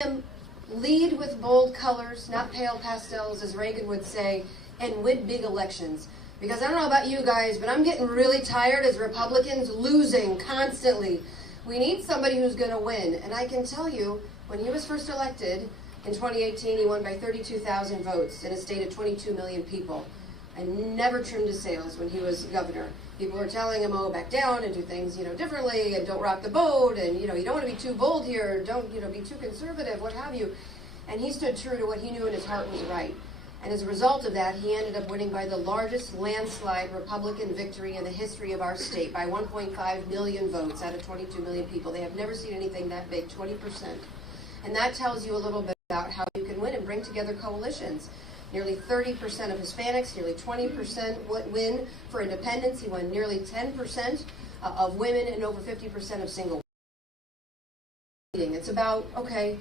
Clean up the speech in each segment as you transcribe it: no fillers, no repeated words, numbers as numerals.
him lead with bold colors, not pale pastels, as Reagan would say, and win big elections. Because I don't know about you guys, but I'm getting really tired as Republicans losing constantly. We need somebody who's going to win. And I can tell you, when he was first elected in 2018, he won by 32,000 votes in a state of 22 million people. And never trimmed his sails when he was governor. People were telling him, oh, back down and do things, differently, and don't rock the boat, and, you don't want to be too bold here, don't, be too conservative, what have you. And he stood true to what he knew in his heart was right. And as a result of that, he ended up winning by the largest landslide Republican victory in the history of our state, by 1.5 million votes out of 22 million people. They have never seen anything that big, 20%. And that tells you a little bit about how you can win and bring together coalitions. Nearly 30% of Hispanics, nearly 20% win for independence. He won nearly 10% of women and over 50% of single women. It's about, okay,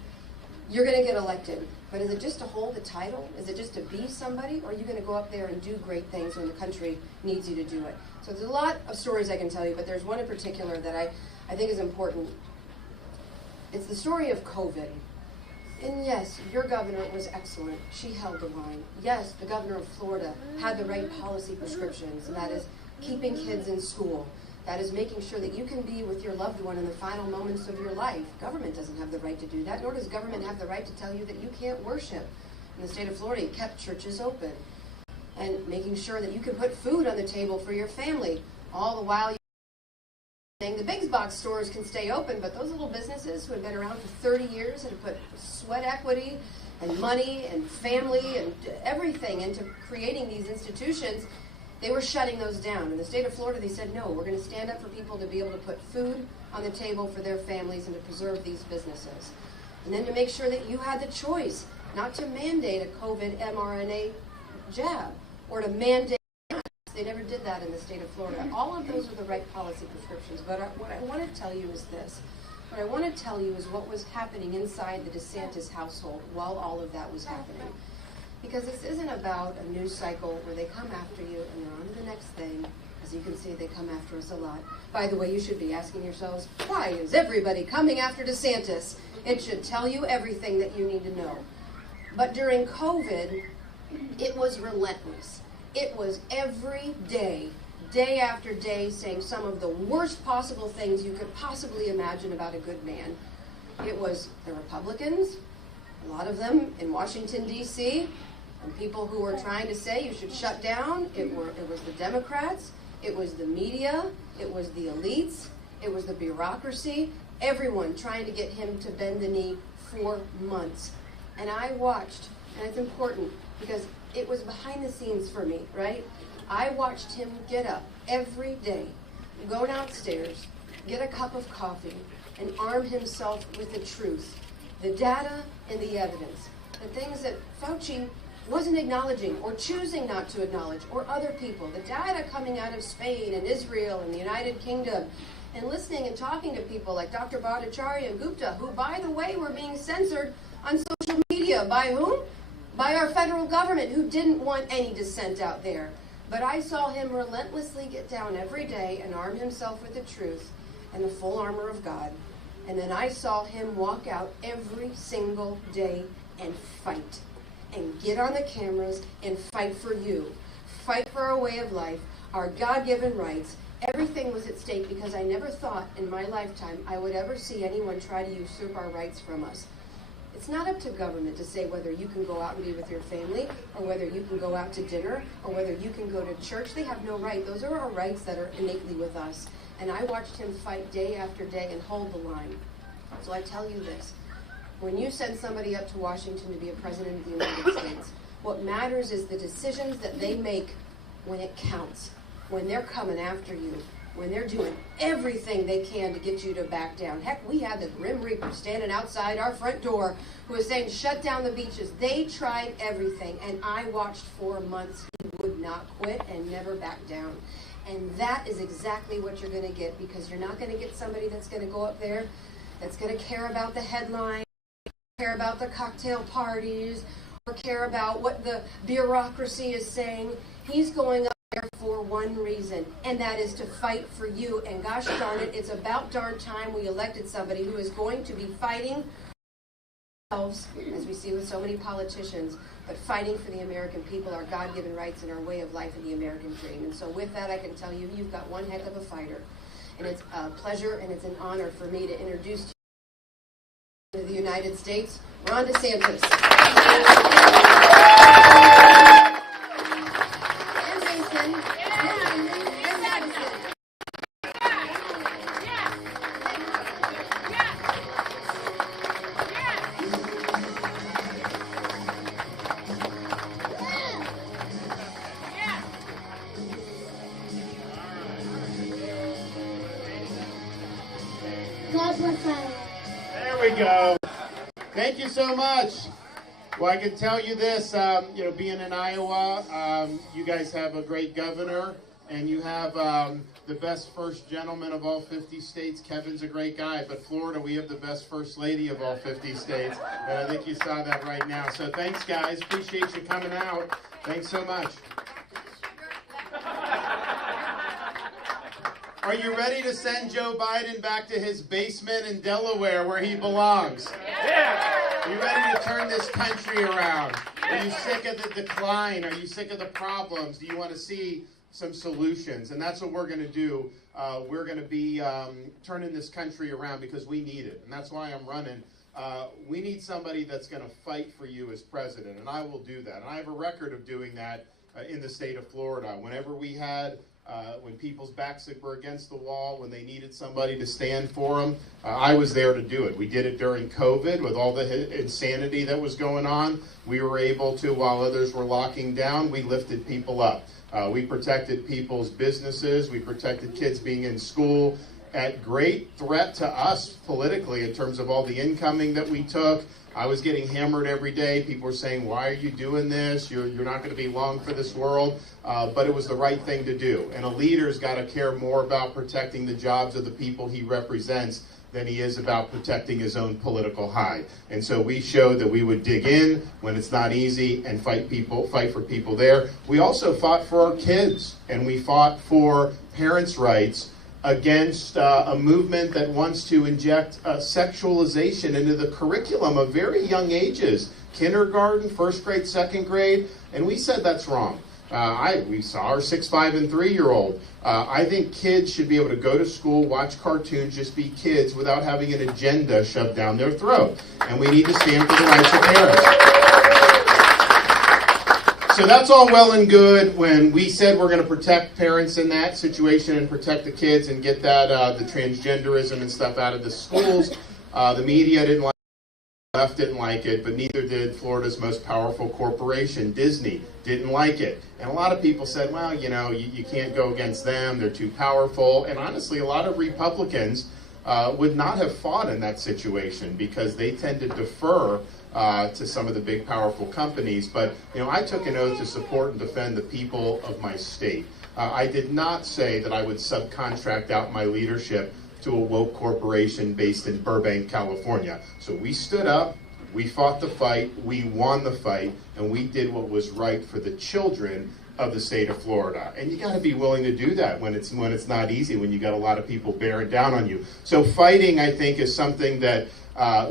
you're going to get elected, but is it just to hold the title? Is it just to be somebody? Or are you going to go up there and do great things when the country needs you to do it? So there's a lot of stories I can tell you, but there's one in particular that I think is important. It's the story of COVID. And yes, your governor was excellent. She held the line. Yes, the governor of Florida had the right policy prescriptions, and that is keeping kids in school. That is making sure that you can be with your loved one in the final moments of your life. Government doesn't have the right to do that, nor does government have the right to tell you that you can't worship. In the state of Florida, he kept churches open. And making sure that you can put food on the table for your family, all the while the big box stores can stay open, but those little businesses who have been around for 30 years and have put sweat equity and money and family and everything into creating these institutions, they were shutting those down. In the state of Florida, they said, no, we're going to stand up for people to be able to put food on the table for their families and to preserve these businesses. And then to make sure that you had the choice not to mandate a COVID mRNA jab or to mandate. They never did that in the state of Florida. All of those are the right policy prescriptions. But what I want to tell you is this. What I want to tell you is what was happening inside the DeSantis household while all of that was happening. Because this isn't about a news cycle where they come after you and they're on to the next thing. As you can see, they come after us a lot. By the way, you should be asking yourselves, why is everybody coming after DeSantis? It should tell you everything that you need to know. But during COVID, it was relentless. It was every day, day after day, saying some of the worst possible things you could possibly imagine about a good man. It was the Republicans, a lot of them in Washington, D.C., and people who were trying to say you should shut down. It was the Democrats. It was the media. It was the elites. It was the bureaucracy. Everyone trying to get him to bend the knee for months. And I watched, and it's important because it was behind the scenes for me, right? I watched him get up every day, go downstairs, get a cup of coffee, and arm himself with the truth, the data and the evidence, the things that Fauci wasn't acknowledging or choosing not to acknowledge, or other people, the data coming out of Spain and Israel and the United Kingdom, and listening and talking to people like Dr. Bhattacharya and Gupta, who, by the way, were being censored on social media. By whom? By our federal government, who didn't want any dissent out there. But I saw him relentlessly get down every day and arm himself with the truth and the full armor of God. And then I saw him walk out every single day and fight. And get on the cameras and fight for you. Fight for our way of life, our God-given rights. Everything was at stake because I never thought in my lifetime I would ever see anyone try to usurp our rights from us. It's not up to government to say whether you can go out and be with your family, or whether you can go out to dinner, or whether you can go to church. They have no right. Those are our rights that are innately with us. And I watched him fight day after day and hold the line. So I tell you this. When you send somebody up to Washington to be a president of the United States, what matters is the decisions that they make when it counts, when they're coming after you, when they're doing everything they can to get you to back down. Heck, we had the Grim Reaper standing outside our front door who was saying, shut down the beaches. They tried everything, and I watched for months. He would not quit and never back down. And that is exactly what you're going to get, because you're not going to get somebody that's going to go up there, that's going to care about the headline, care about the cocktail parties, or care about what the bureaucracy is saying. He's going up there for one reason, and that is to fight for you. And gosh darn it, it's about darn time we elected somebody who is going to be fighting as we see with so many politicians, but fighting for the American people, our God-given rights, and our way of life, and the American dream. And so with that, I can tell you, you've got one heck of a fighter. And it's a pleasure and it's an honor for me to introduce to the United States, Ron DeSantis. And Mason. And Madison. God bless us. There we go. Thank you so much. Well, I can tell you this, being in Iowa, you guys have a great governor, and you have the best first gentleman of all 50 states. Kevin's a great guy, but Florida, we have the best first lady of all 50 states, and I think you saw that right now. So thanks, guys. Appreciate you coming out. Thanks so much. Are you ready to send Joe Biden back to his basement in Delaware where he belongs? Yeah. Are you ready to turn this country around? Are you sick of the decline? Are you sick of the problems? Do you want to see some solutions? And that's what we're going to do. We're going to be turning this country around because we need it. And that's why I'm running. We need somebody that's going to fight for you as president. And I will do that. And I have a record of doing that in the state of Florida. Whenever we had when people's backs were against the wall, when they needed somebody to stand for them, I was there to do it. We did it during COVID with all the insanity that was going on. We were able to, while others were locking down, we lifted people up. We protected people's businesses. We protected kids being in school at great threat to us politically in terms of all the incoming that we took. I was getting hammered every day. People were saying, why are you doing this? You're not going to be long for this world. But it was the right thing to do. And a leader's got to care more about protecting the jobs of the people he represents than he is about protecting his own political hide. And so we showed that we would dig in when it's not easy and fight for people there. We also fought for our kids, and we fought for parents' rights against a movement that wants to inject sexualization into the curriculum of very young ages, kindergarten, first grade, second grade, and we said that's wrong. We saw our 6, 5, and 3-year-old. I think kids should be able to go to school, watch cartoons, just be kids without having an agenda shoved down their throat. And we need to stand for the rights of parents. So that's all well and good when we said we're going to protect parents in that situation and protect the kids and get that the transgenderism and stuff out of the schools. The media didn't like it, left didn't like it, but neither did Florida's most powerful corporation, Disney, didn't like it. And a lot of people said, well, you can't go against them, they're too powerful. And honestly, a lot of Republicans would not have fought in that situation because they tend to defer to some of the big, powerful companies. But, I took an oath to support and defend the people of my state. I did not say that I would subcontract out my leadership to a woke corporation based in Burbank, California. So we stood up, we fought the fight, we won the fight, and we did what was right for the children of the state of Florida. And you got to be willing to do that when it's not easy, when you got a lot of people bearing down on you. So fighting, I think, is something that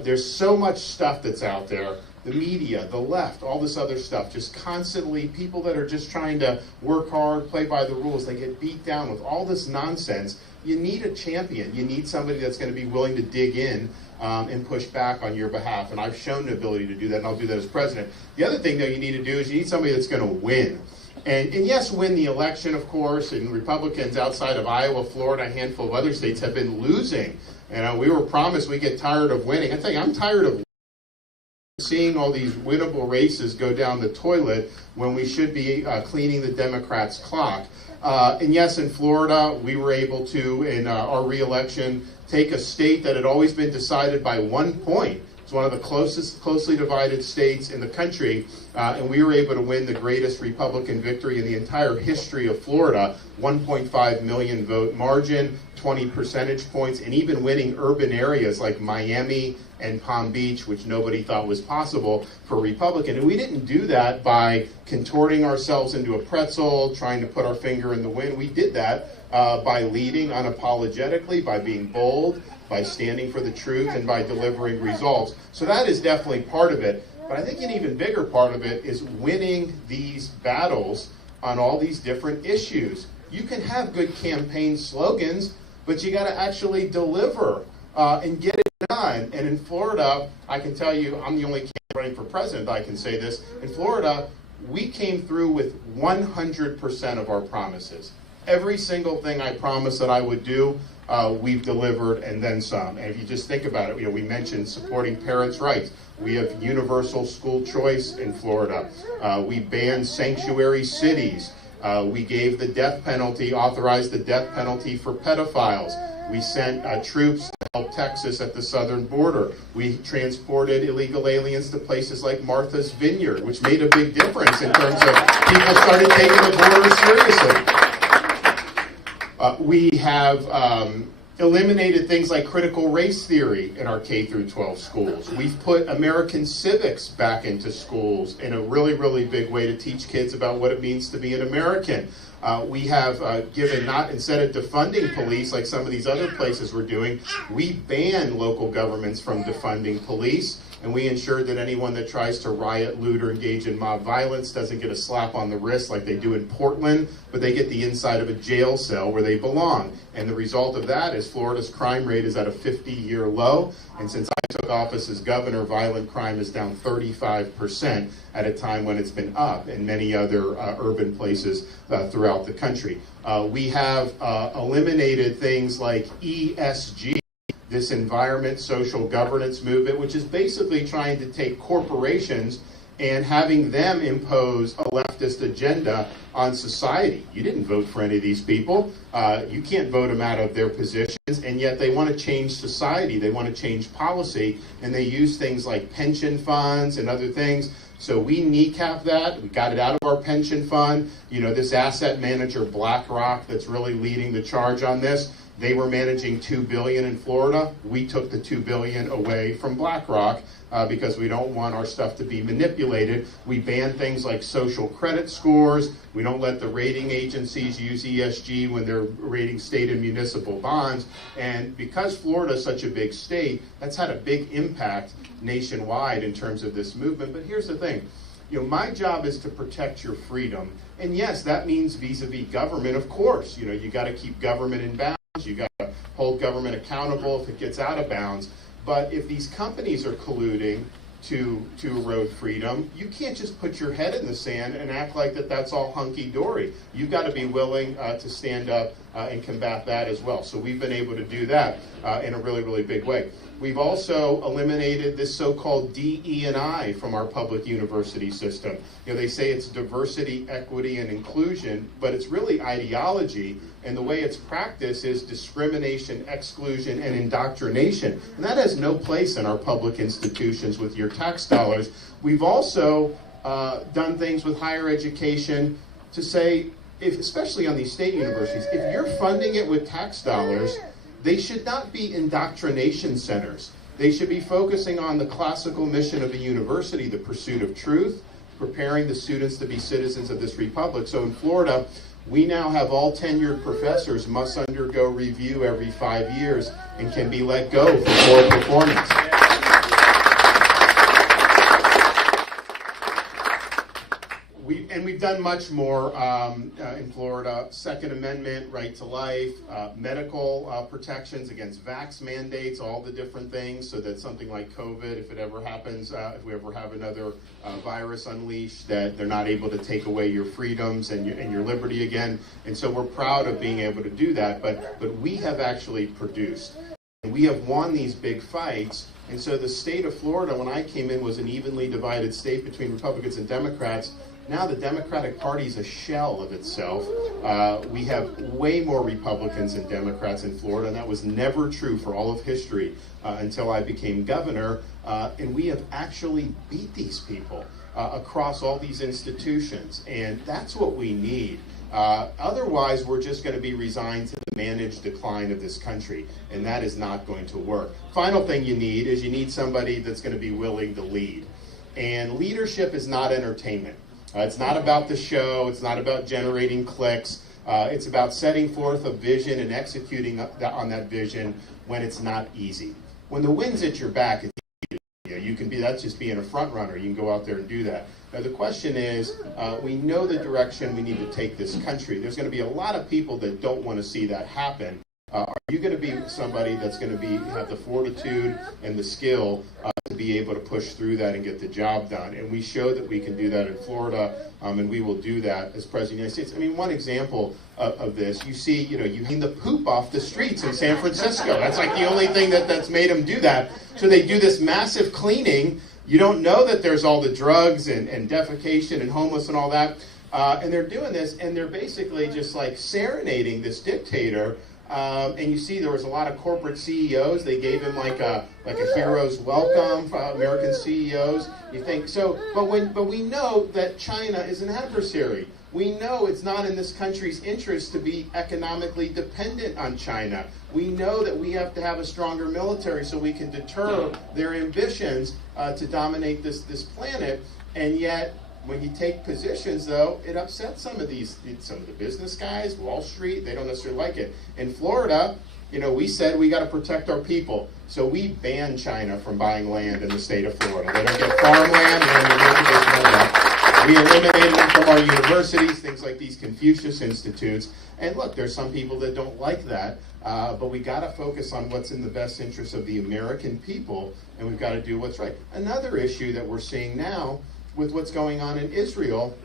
there's so much stuff that's out there. The media, the left, all this other stuff, just constantly people that are just trying to work hard, play by the rules, they get beat down with all this nonsense. You need a champion. You need somebody that's going to be willing to dig in and push back on your behalf. And I've shown the ability to do that, and I'll do that as president. The other thing, though, you need to do is you need somebody that's going to win. And yes, win the election, of course, and Republicans outside of Iowa, Florida, a handful of other states have been losing. We were promised we get tired of winning. I tell you, I'm tired of seeing all these winnable races go down the toilet when we should be cleaning the Democrats' clock. And yes, in Florida, we were able to, in our re-election, take a state that had always been decided by 1 point. It's one of the closely divided states in the country, and we were able to win the greatest Republican victory in the entire history of Florida, 1.5 million vote margin, 20 percentage points, and even winning urban areas like Miami and Palm Beach, which nobody thought was possible for a Republican. And we didn't do that by contorting ourselves into a pretzel, trying to put our finger in the wind. We did that by leading unapologetically, by being bold, by standing for the truth and by delivering results. So that is definitely part of it. But I think an even bigger part of it is winning these battles on all these different issues. You can have good campaign slogans, but you got to actually deliver and get it done. And in Florida, I can tell you, I'm the only candidate running for president, I can say this. In Florida, we came through with 100% of our promises. Every single thing I promised that I would do, we've delivered and then some. And if you just think about it, we mentioned supporting parents' rights. We have universal school choice in Florida. We banned sanctuary cities. We gave the death penalty, authorized the death penalty for pedophiles. We sent troops to help Texas at the southern border. We transported illegal aliens to places like Martha's Vineyard, which made a big difference in terms of people started taking the border seriously. We have eliminated things like critical race theory in our K through 12 schools. We've put American civics back into schools in a really, really big way to teach kids about what it means to be an American. We have given, not instead of defunding police like some of these other places were doing, we ban local governments from defunding police. And we ensure that anyone that tries to riot, loot, or engage in mob violence doesn't get a slap on the wrist like they do in Portland, but they get the inside of a jail cell where they belong. And the result of that is Florida's crime rate is at a 50-year low. And since I took office as governor, violent crime is down 35% at a time when it's been up in many other urban places throughout the country. We have eliminated things like ESG, this environment social governance movement, which is basically trying to take corporations and having them impose a leftist agenda on society. You didn't vote for any of these people. You can't vote them out of their positions, and yet they want to change society. They want to change policy, and they use things like pension funds and other things. So we kneecap that. We got it out of our pension fund. This asset manager, BlackRock, that's really leading the charge on this. They were managing $2 billion in Florida. We took the $2 billion away from BlackRock because we don't want our stuff to be manipulated. We ban things like social credit scores. We don't let the rating agencies use ESG when they're rating state and municipal bonds. And because Florida is such a big state, that's had a big impact nationwide in terms of this movement. But here's the thing. My job is to protect your freedom. And yes, that means vis-a-vis government, of course. You got to keep government in bounds. You got to hold government accountable if it gets out of bounds. But if these companies are colluding to erode freedom, you can't just put your head in the sand and act like that's all hunky-dory. You've got to be willing to stand up and combat that as well. So we've been able to do that in a really, really big way. We've also eliminated this so-called DE&I from our public university system. They say it's diversity, equity, and inclusion, but it's really ideology, and the way it's practiced is discrimination, exclusion, and indoctrination. And that has no place in our public institutions with your tax dollars. We've also done things with higher education to say, especially on these state universities, if you're funding it with tax dollars, they should not be indoctrination centers. They should be focusing on the classical mission of a university, the pursuit of truth, preparing the students to be citizens of this republic. So in Florida, we now have all tenured professors must undergo review every 5 years and can be let go for poor performance. We've done much more in Florida. Second Amendment, right to life, medical protections against vax mandates, all the different things, so that something like COVID, if it ever happens, if we ever have another virus unleashed, that they're not able to take away your freedoms and your liberty again. And so we're proud of being able to do that. But we have actually produced. We have won these big fights. And so the state of Florida, when I came in, was an evenly divided state between Republicans and Democrats. Now the Democratic Party is a shell of itself. We have way more Republicans than Democrats in Florida, and that was never true for all of history until I became governor. And we have actually beat these people across all these institutions, and that's what we need. Otherwise, we're just going to be resigned to the managed decline of this country, and that is not going to work. Final thing you need somebody that's going to be willing to lead. And leadership is not entertainment. It's not about the show. It's not about generating clicks. It's about setting forth a vision and executing on that vision when it's not easy. When the wind's at your back, it's easy. You can be, that's just being a front runner. You can go out there and do that. Now the question is, we know the direction we need to take this country. There's going to be a lot of people that don't want to see that happen. Are you going to be somebody that's going to have the fortitude and the skill to be able to push through that and get the job done? And we show that we can do that in Florida, and we will do that as President of the United States. I mean, one example of this, you see, you hang the poop off the streets in San Francisco. That's like the only thing that's made them do that. So they do this massive cleaning. You don't know that there's all the drugs and defecation and homeless and all that. And they're doing this, and they're basically just like serenading this dictator. And you see there was a lot of corporate CEOs. They gave him like a hero's welcome for American CEOs. You think so, but we know that China is an adversary. We know it's not in this country's interest to be economically dependent on China. We know that we have to have a stronger military so we can deter their ambitions to dominate this planet. And yet, when you take positions, though, it upsets some of the business guys, Wall Street. They don't necessarily like it. In Florida, we said we got to protect our people, so we banned China from buying land in the state of Florida. They don't get farmland. We eliminated them from our universities, things like these Confucius Institutes. And look, there's some people that don't like that, but we got to focus on what's in the best interest of the American people, and we've got to do what's right. Another issue that we're seeing now with what's going on in Israel,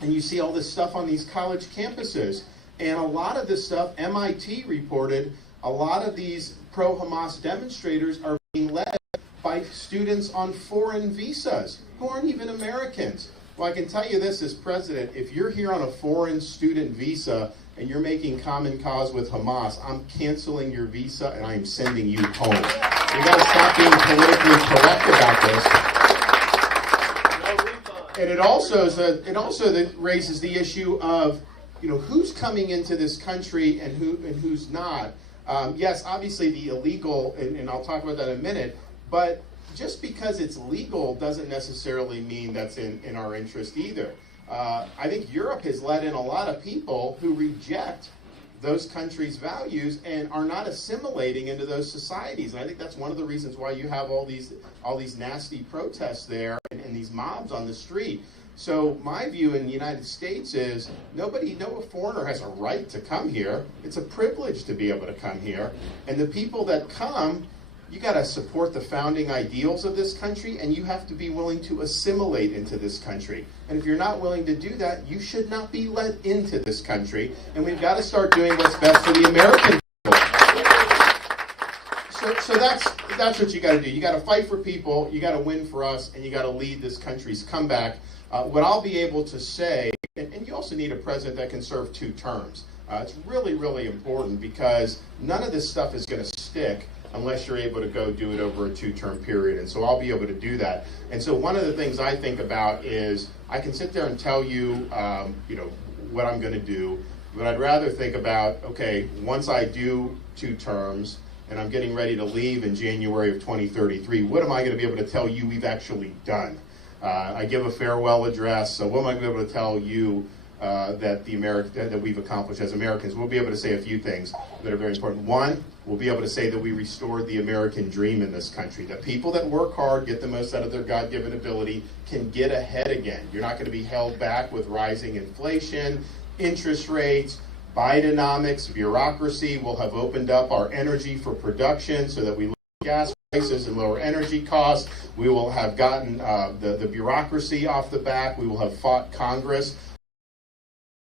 and you see all this stuff on these college campuses. And a lot of this stuff, MIT reported, a lot of these pro-Hamas demonstrators are being led by students on foreign visas who aren't even Americans. Well, I can tell you this as president, if you're here on a foreign student visa and you're making common cause with Hamas, I'm canceling your visa and I'm sending you home. We got to stop being politically correct about this. And it also raises the issue of, who's coming into this country and who's not. Yes, obviously the illegal, and I'll talk about that in a minute, but just because it's legal doesn't necessarily mean that's in our interest either. I think Europe has let in a lot of people who reject those countries' values and are not assimilating into those societies. And I think that's one of the reasons why you have all these nasty protests there and these mobs on the street. So my view in the United States is no foreigner has a right to come here. It's a privilege to be able to come here. And the people that come, you got to support the founding ideals of this country, and you have to be willing to assimilate into this country. And if you're not willing to do that, you should not be let into this country. And we've got to start doing what's best for the American people. So that's what you got to do. You got to fight for people, you got to win for us, and you got to lead this country's comeback. What I'll be able to say, and you also need a president that can serve 2 terms. It's really, really important because none of this stuff is going to stick unless you're able to go do it over a 2-term period. And so I'll be able to do that. And so one of the things I think about is I can sit there and tell you, what I'm going to do, but I'd rather think about, okay, once I do 2 terms and I'm getting ready to leave in January of 2033, what am I going to be able to tell you we've actually done? I give a farewell address, so what am I going to be able to tell you that we've accomplished as Americans? We'll be able to say a few things that are very important. One, we'll be able to say that we restored the American dream in this country, that people that work hard, get the most out of their God-given ability, can get ahead again. You're not going to be held back with rising inflation, interest rates, Bidenomics, bureaucracy. Will have opened up our energy for production so that we lower gas prices and lower energy costs. We will have gotten the bureaucracy off the back. We will have fought Congress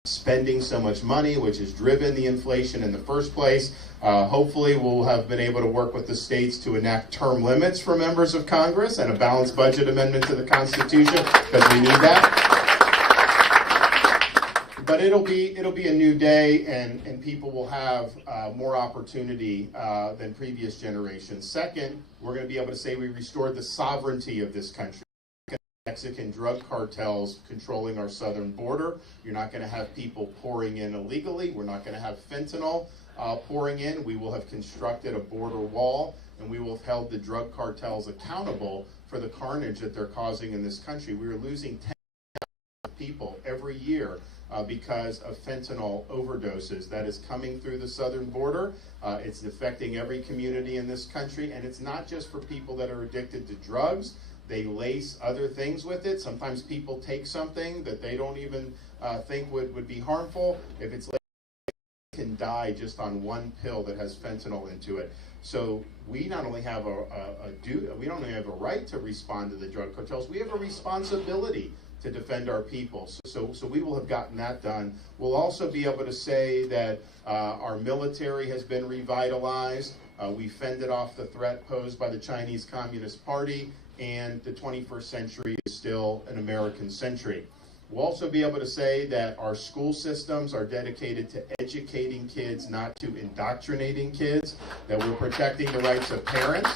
spending so much money, which has driven the inflation in the first place. Hopefully we'll have been able to work with the states to enact term limits for members of Congress and a balanced budget amendment to the Constitution, because we need that. But it'll be a new day, and people will have more opportunity than previous generations. Second, we're going to be able to say we restored the sovereignty of this country. Mexican drug cartels controlling our southern border. You're not going to have people pouring in illegally. We're not going to have fentanyl pouring in. We will have constructed a border wall, and we will have held the drug cartels accountable for the carnage that they're causing in this country. We are losing 10 people every year because of fentanyl overdoses that is coming through the southern border. It's affecting every community in this country, and it's not just for people that are addicted to drugs. They lace other things with it. Sometimes people take something that they don't even think would be harmful. If it's like, can die just on one pill that has fentanyl into it. So we not only have we don't only have a right to respond to the drug cartels, we have a responsibility to defend our people. So we will have gotten that done. We'll also be able to say that our military has been revitalized. We fended off the threat posed by the Chinese Communist Party, and the 21st century is still an American century. We'll also be able to say that our school systems are dedicated to educating kids, not to indoctrinating kids, that we're protecting the rights of parents.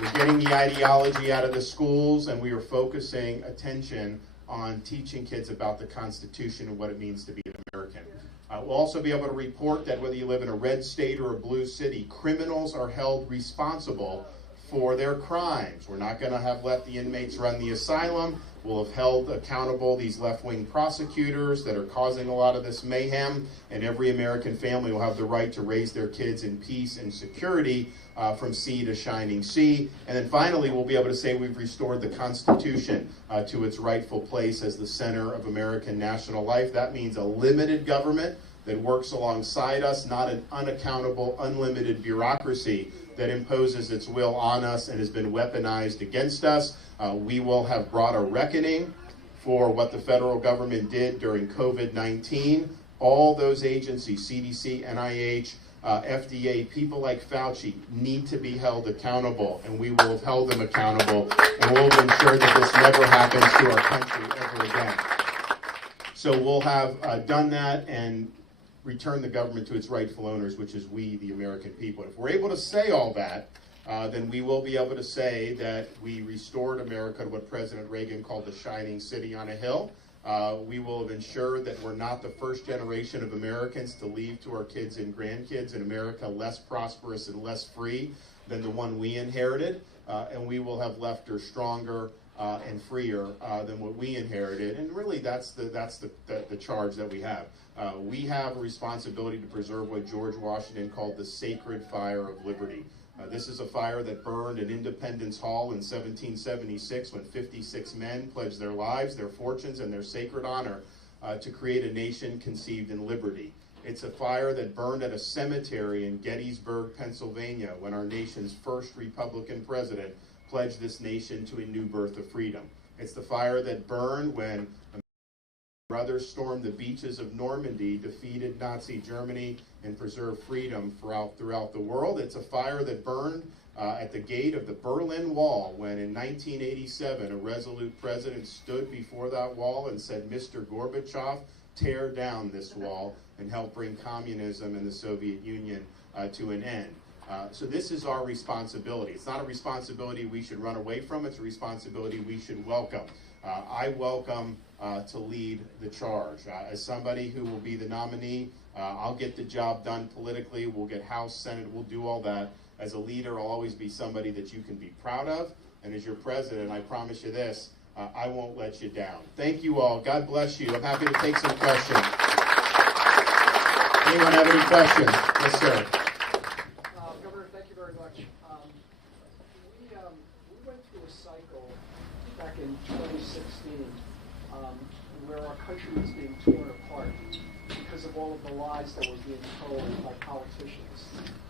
We're getting the ideology out of the schools, and we are focusing attention on teaching kids about the Constitution and what it means to be an American. We'll also be able to report that whether you live in a red state or a blue city, criminals are held responsible for their crimes. We're not going to have let the inmates run the asylum. We'll have held accountable these left-wing prosecutors that are causing a lot of this mayhem, and every American family will have the right to raise their kids in peace and security from sea to shining sea. And then finally, we'll be able to say we've restored the Constitution to its rightful place as the center of American national life. That means a limited government that works alongside us, not an unaccountable, unlimited bureaucracy that imposes its will on us and has been weaponized against us. We will have brought a reckoning for what the federal government did during COVID-19. All those agencies, CDC, NIH, FDA, people like Fauci, need to be held accountable, and we will have held them accountable, and we'll ensure that this never happens to our country ever again. So we'll have done that and return the government to its rightful owners, which is we, the American people. If we're able to say all that, then we will be able to say that we restored America to what President Reagan called the shining city on a hill. We will have ensured that we're not the first generation of Americans to leave to our kids and grandkids in America less prosperous and less free than the one we inherited. And we will have left her stronger and freer than what we inherited. And really, that's the charge that we have. We have a responsibility to preserve what George Washington called the sacred fire of liberty. This is a fire that burned in Independence Hall in 1776 when 56 men pledged their lives, their fortunes, and their sacred honor to create a nation conceived in liberty. It's a fire that burned at a cemetery in Gettysburg, Pennsylvania, when our nation's first Republican president pledged this nation to a new birth of freedom. It's the fire that burned when brothers stormed the beaches of Normandy, defeated Nazi Germany, and preserved freedom throughout the world. It's a fire that burned at the gate of the Berlin Wall when in 1987 a resolute president stood before that wall and said, "Mr. Gorbachev, tear down this wall and help bring communism and the Soviet Union to an end." So this is our responsibility. It's not a responsibility we should run away from. It's a responsibility we should welcome. I welcome to lead the charge. As somebody who will be the nominee, I'll get the job done politically. We'll get House, Senate, we'll do all that. As a leader, I'll always be somebody that you can be proud of. And as your president, I promise you this, I won't let you down. Thank you all. God bless you. I'm happy to take some questions. Anyone have any questions? Yes, sir. Governor, thank you very much. We went through a cycle back in 2016 where our country was being torn apart because of all of the lies that were being told by politicians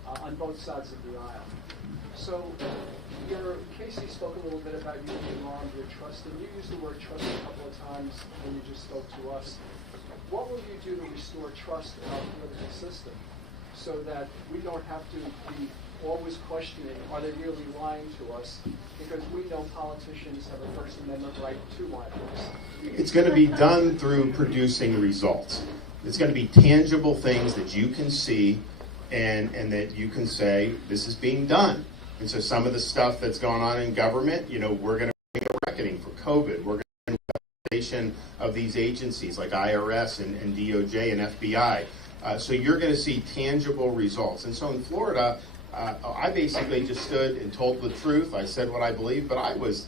on both sides of the aisle. So, Casey spoke a little bit about you being armed with trust, and you used the word trust a couple of times when you just spoke to us. What will you do to restore trust in our political system so that we don't have to be always questioning, are they really lying to us? Because we know politicians have a First Amendment right to lie to us. It's going to be done through producing results. It's going to be tangible things that you can see and that you can say, this is being done. And so some of the stuff that's going on in government, we're going to make a reckoning for COVID. We're going to do investigation of these agencies like IRS and DOJ and FBI. So you're going to see tangible results. And so in Florida, I basically just stood and told the truth. I said what I believe, but I was,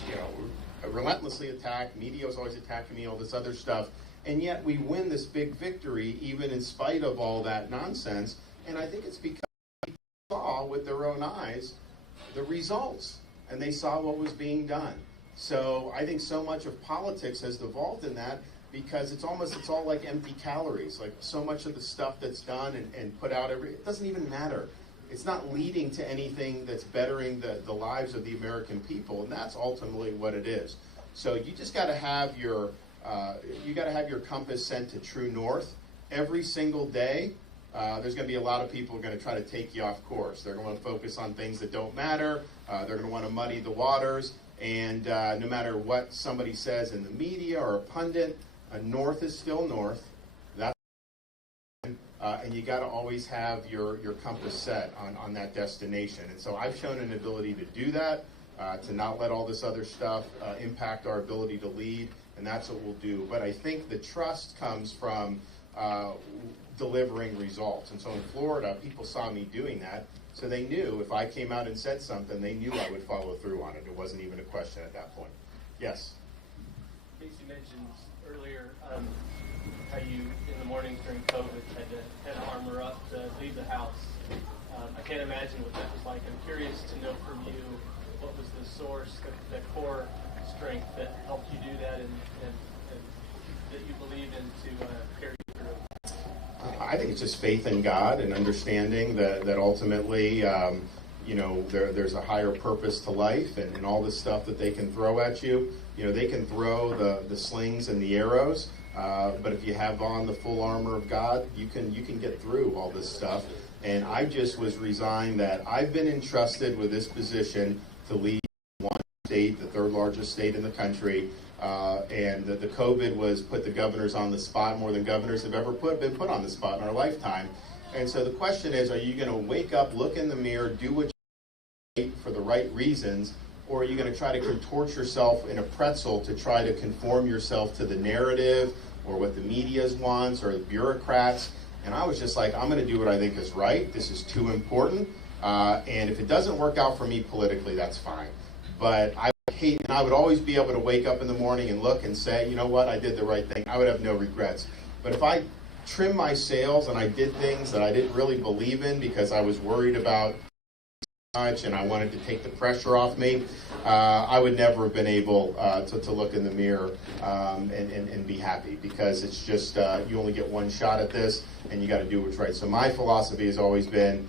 relentlessly attacked. Media was always attacking me, all this other stuff. And yet we win this big victory, even in spite of all that nonsense. And I think it's because people saw with their own eyes the results, and they saw what was being done. So I think so much of politics has devolved in that, because it's all like empty calories. Like so much of the stuff that's done and put out it doesn't even matter. It's not leading to anything that's bettering the lives of the American people, and that's ultimately what it is. So you just got to have your compass sent to true north every single day. There's going to be a lot of people who are going to try to take you off course. They're going to focus on things that don't matter. They're going to want to muddy the waters. And no matter what somebody says in the media or a pundit, north is still north. That's and you got to always have your compass set on that destination. And so I've shown an ability to do that, to not let all this other stuff impact our ability to lead, and that's what we'll do. But I think the trust comes from delivering results. And so in Florida, people saw me doing that, so they knew if I came out and said something, they knew I would follow through on it. It wasn't even a question at that point. Yes? Casey mentioned earlier how you, in the mornings during COVID, had to armor up to leave the house. I can't imagine what that was like. I'm curious to know from you, what was the source, the core strength that helped you do that, and that you believe in to carry you through? I think it's just faith in God and understanding that ultimately, there's a higher purpose to life, and all this stuff that they can throw at you. They can throw the slings and the arrows, but if you have on the full armor of God, you can get through all this stuff. And I just was resigned that I've been entrusted with this position to lead one state, the third largest state in the country. And the COVID put the governors on the spot more than governors have ever been put on the spot in our lifetime. And so the question is, are you going to wake up, look in the mirror, do what you do for the right reasons, or are you going to try to contort yourself in a pretzel to try to conform yourself to the narrative or what the media wants or the bureaucrats? And I was just like, I'm going to do what I think is right. This is too important. And if it doesn't work out for me politically, that's fine. But I hate, and I would always be able to wake up in the morning and look and say, you know what, I did the right thing. I would have no regrets. But if I trim my sails and I did things that I didn't really believe in because I was worried about much and I wanted to take the pressure off me, I would never have been able to look in the mirror and be happy, because it's just you only get one shot at this, and you got to do what's right. So my philosophy has always been,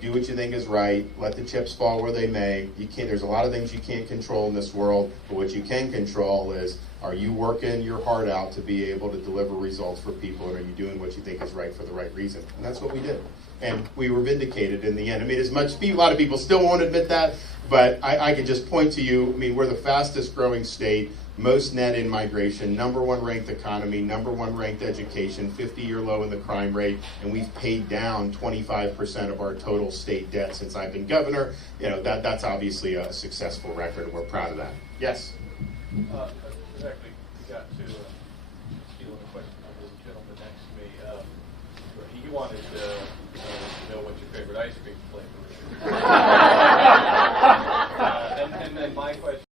do what you think is right. Let the chips fall where they may. There's a lot of things you can't control in this world, but what you can control is, are you working your heart out to be able to deliver results for people, and are you doing what you think is right for the right reason? And that's what we did. And we were vindicated in the end. I mean, a lot of people still won't admit that, but I can just point to you. I mean, we're the fastest growing state, most net in migration, number one ranked economy, number one ranked education, 50-year low in the crime rate, and we've paid down 25% of our total state debt since I've been governor. That's obviously a successful record, and we're proud of that. Yes? Exactly. We got to steal a question from the gentleman next to me. He wanted to know what your favorite ice cream flavor is. And then my question,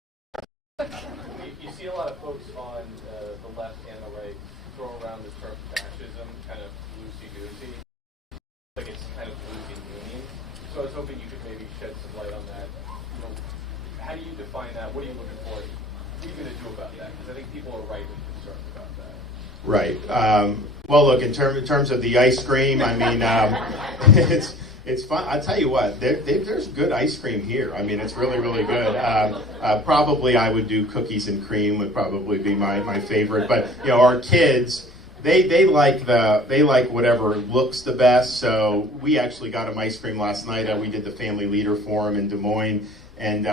you see a lot of folks on the left and the right throw around this term fascism, kind of loosey-goosey, like it's kind of loosey meaning. So I was hoping you could maybe shed some light on that. How do you define that? What are you looking for? What are you going to do about that? Because I think people are rightly concerned about that. Right. Well, look, in terms of the ice cream, I mean, it's fun. I'll tell you what, there's good ice cream here. I mean, it's really, really good. Probably I would do cookies and cream would probably be my favorite. But our kids, they like whatever looks the best. So we actually got them ice cream last night. We did the Family Leader Forum in Des Moines. And,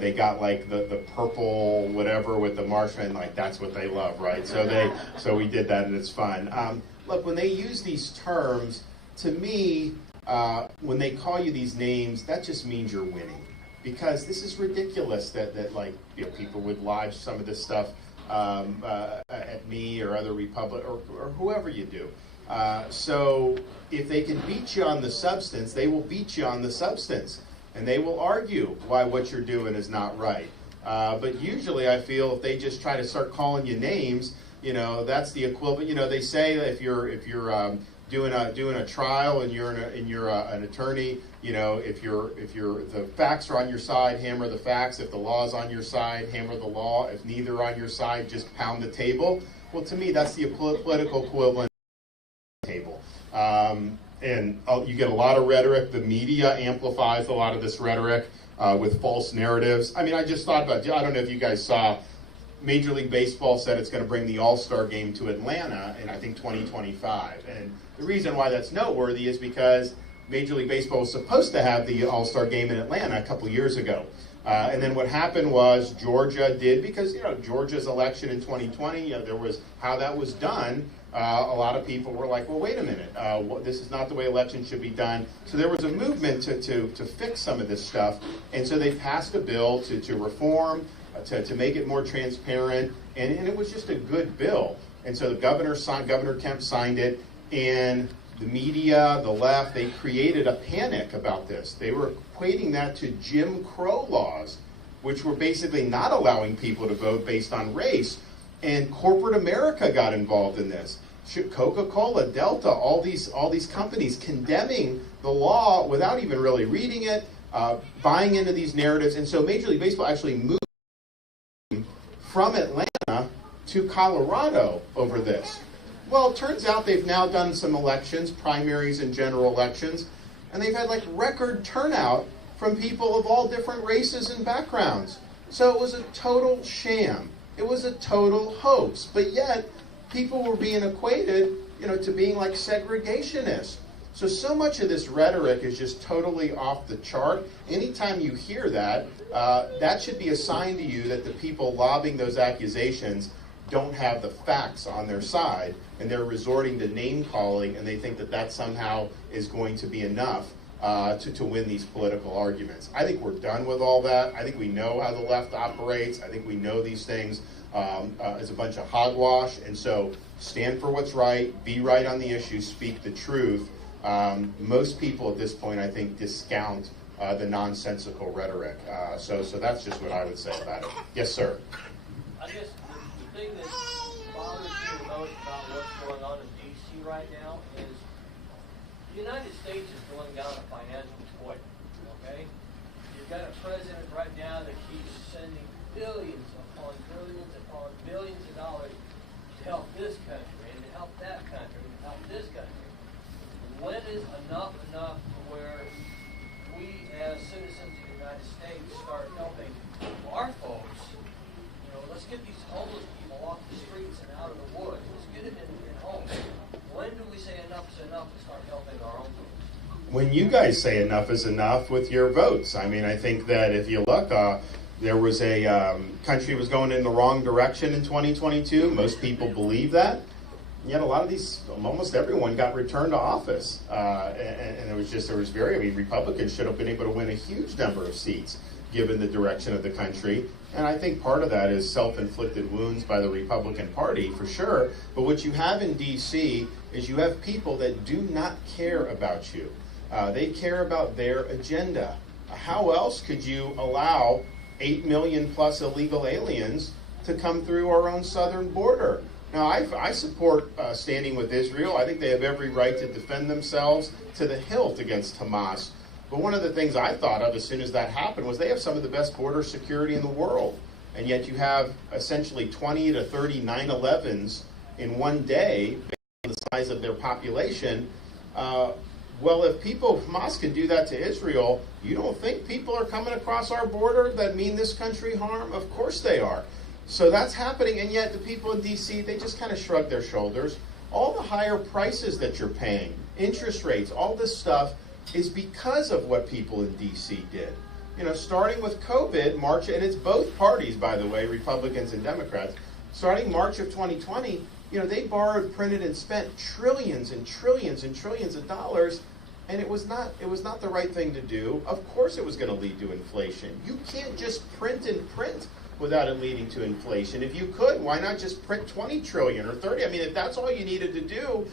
they got like the purple whatever with the marshmallow, like that's what they love, right? So we did that, and it's fun. Look, when they use these terms, to me, when they call you these names, that just means you're winning. Because this is ridiculous that people would lodge some of this stuff at me or other Republic or whoever you do. So if they can beat you on the substance, they will beat you on the substance. And they will argue why what you're doing is not right. But usually I feel if they just try to start calling you names, that's the equivalent. They say that if you're doing a trial and you're an attorney, if the facts are on your side, hammer the facts. If the law is on your side, hammer the law. If neither are on your side, just pound the table. Well, to me, that's the political equivalent of the table. And you get a lot of rhetoric. The media amplifies a lot of this rhetoric with false narratives. I mean, I just thought about, I don't know if you guys saw, Major League Baseball said it's going to bring the All-Star game to Atlanta in, I think, 2025. And the reason why that's noteworthy is because Major League Baseball was supposed to have the All-Star game in Atlanta a couple years ago. And then what happened was Georgia did, because, Georgia's election in 2020, there was how that was done. A lot of people were like, well, wait a minute, this is not the way elections should be done. So there was a movement to fix some of this stuff. And so they passed a bill to reform, to make it more transparent, and it was just a good bill. And so Governor Kemp signed it, and the media, the left, they created a panic about this. They were equating that to Jim Crow laws, which were basically not allowing people to vote based on race. And corporate America got involved in this. Coca-Cola, Delta, all these companies condemning the law without even really reading it, buying into these narratives. And so Major League Baseball actually moved from Atlanta to Colorado over this. Well, it turns out they've now done some elections, primaries and general elections, and they've had record turnout from people of all different races and backgrounds. So it was a total sham. It was a total hoax. But yet, people were being equated, to being like segregationists. So much of this rhetoric is just totally off the chart. Anytime you hear that, that should be a sign to you that the people lobbing those accusations don't have the facts on their side, and they're resorting to name calling, and they think that somehow is going to be enough to win these political arguments. I think we're done with all that. I think we know how the left operates. I think we know these things is a bunch of hogwash, and so stand for what's right, be right on the issue, speak the truth. Most people at this point, I think, discount the nonsensical rhetoric. So that's just what I would say about it. Yes, sir. I guess the thing that bothers me the most about what's going on in D.C. right now is the United States is going down a financial toilet, okay? You've got a president right now that keeps sending billions upon billions of dollars to help this country and to help that country and to help this country. When is enough to where we as citizens of the United States start helping our folks? Let's get these homeless people off the streets and out of the woods. Let's get them in homes. When do we say enough is enough to start helping our own folks? When you guys say enough is enough with your votes. I mean, I think that if you look, there was a country was going in the wrong direction in 2022. Most people believe that. Yet a lot of these, almost everyone got returned to office. And Republicans should have been able to win a huge number of seats given the direction of the country. And I think part of that is self-inflicted wounds by the Republican Party, for sure. But what you have in D.C. is you have people that do not care about you. They care about their agenda. How else could you allow 8 million plus illegal aliens to come through our own southern border? Now, I support standing with Israel. I think they have every right to defend themselves to the hilt against Hamas. But one of the things I thought of as soon as that happened was they have some of the best border security in the world. And yet you have essentially 20 to 30 9/11s in one day based on the size of their population. Well, if Hamas can do that to Israel, you don't think people are coming across our border that mean this country harm? Of course they are. So that's happening, and yet the people in D.C., they just kind of shrug their shoulders. All the higher prices that you're paying, interest rates, all this stuff is because of what people in D.C. did. Starting with COVID, March, and it's both parties, by the way, Republicans and Democrats, starting March of 2020, they borrowed, printed, and spent trillions and trillions and trillions of dollars, and it was not the right thing to do. Of course it was going to lead to inflation. You can't just print and print without it leading to inflation. If you could, why not just print 20 trillion or 30? I mean, if that's all you needed to do,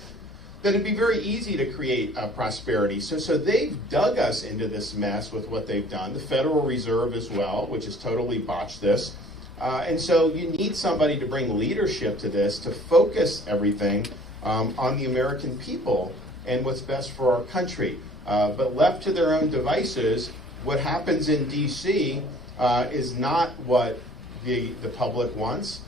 then it'd be very easy to create prosperity. So they've dug us into this mess with what they've done. The Federal Reserve as well, which has totally botched this. And so you need somebody to bring leadership to this, to focus everything on the American people and what's best for our country. But left to their own devices, what happens in D.C. Is not what the public wants.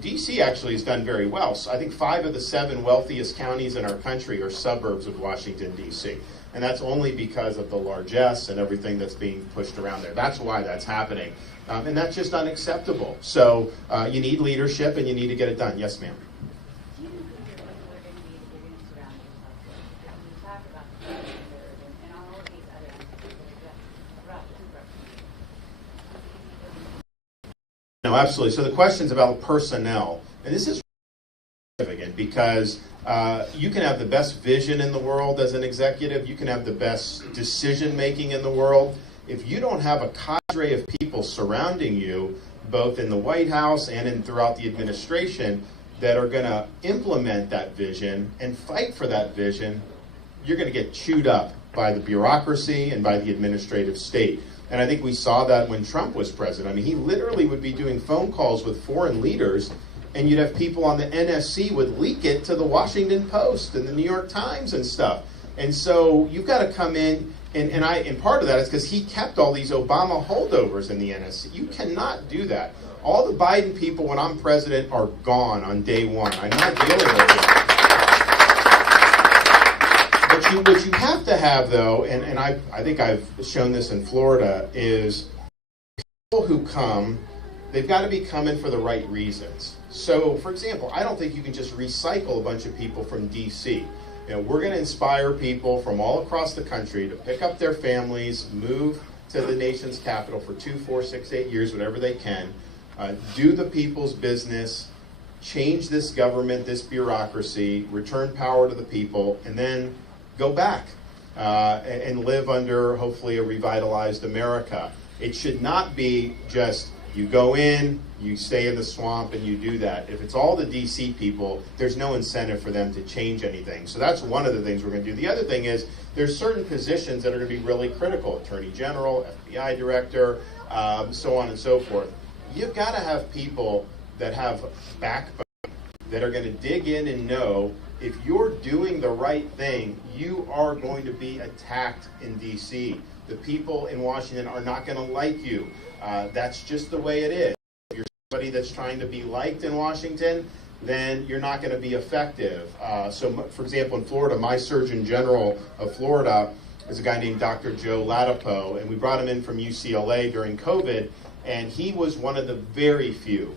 D.C. actually has done very well. So I think 5 of the 7 wealthiest counties in our country are suburbs of Washington, D.C. And that's only because of the largesse and everything that's being pushed around there. That's why that's happening. And that's just unacceptable. So you need leadership and you need to get it done. Yes, ma'am. Do you think you're going to need to get into surrounding yourself with? You talk about the and all of these other aspects about No, absolutely. So the question's about personnel. And this is significant because you can have the best vision in the world as an executive. You can have the best decision-making in the world. If you don't have a cadre of people surrounding you, both in the White House and throughout the administration, that are going to implement that vision and fight for that vision, you're going to get chewed up by the bureaucracy and by the administrative state. And I think we saw that when Trump was president. I mean, he literally would be doing phone calls with foreign leaders, and you'd have people on the NSC would leak it to the Washington Post and the New York Times and stuff. And so you've got to come in, and part of that is because he kept all these Obama holdovers in the NSC. You cannot do that. All the Biden people, when I'm president, are gone on day one. I'm not dealing with it. What you have to have, though, and I think I've shown this in Florida, is people who come, they've got to be coming for the right reasons. So, for example, I don't think you can just recycle a bunch of people from D.C. We're going to inspire people from all across the country to pick up their families, move to the nation's capital for 2, 4, 6, 8 years, whatever they can, do the people's business, change this government, this bureaucracy, return power to the people, and then go back and live under, hopefully, a revitalized America. It should not be just you go in, you stay in the swamp, and you do that. If it's all the D.C. people, there's no incentive for them to change anything. So that's one of the things we're going to do. The other thing is there's certain positions that are going to be really critical. Attorney General, FBI Director, so on and so forth. You've got to have people that have backbone, that are going to dig in and know if you're doing the right thing, you are going to be attacked in D.C. The people in Washington are not going to like you. That's just the way it is. If you're somebody that's trying to be liked in Washington, then you're not going to be effective. So, for example, in Florida, my Surgeon General of Florida is a guy named Dr. Joe Latipo, and we brought him in from UCLA during COVID, and he was one of the very few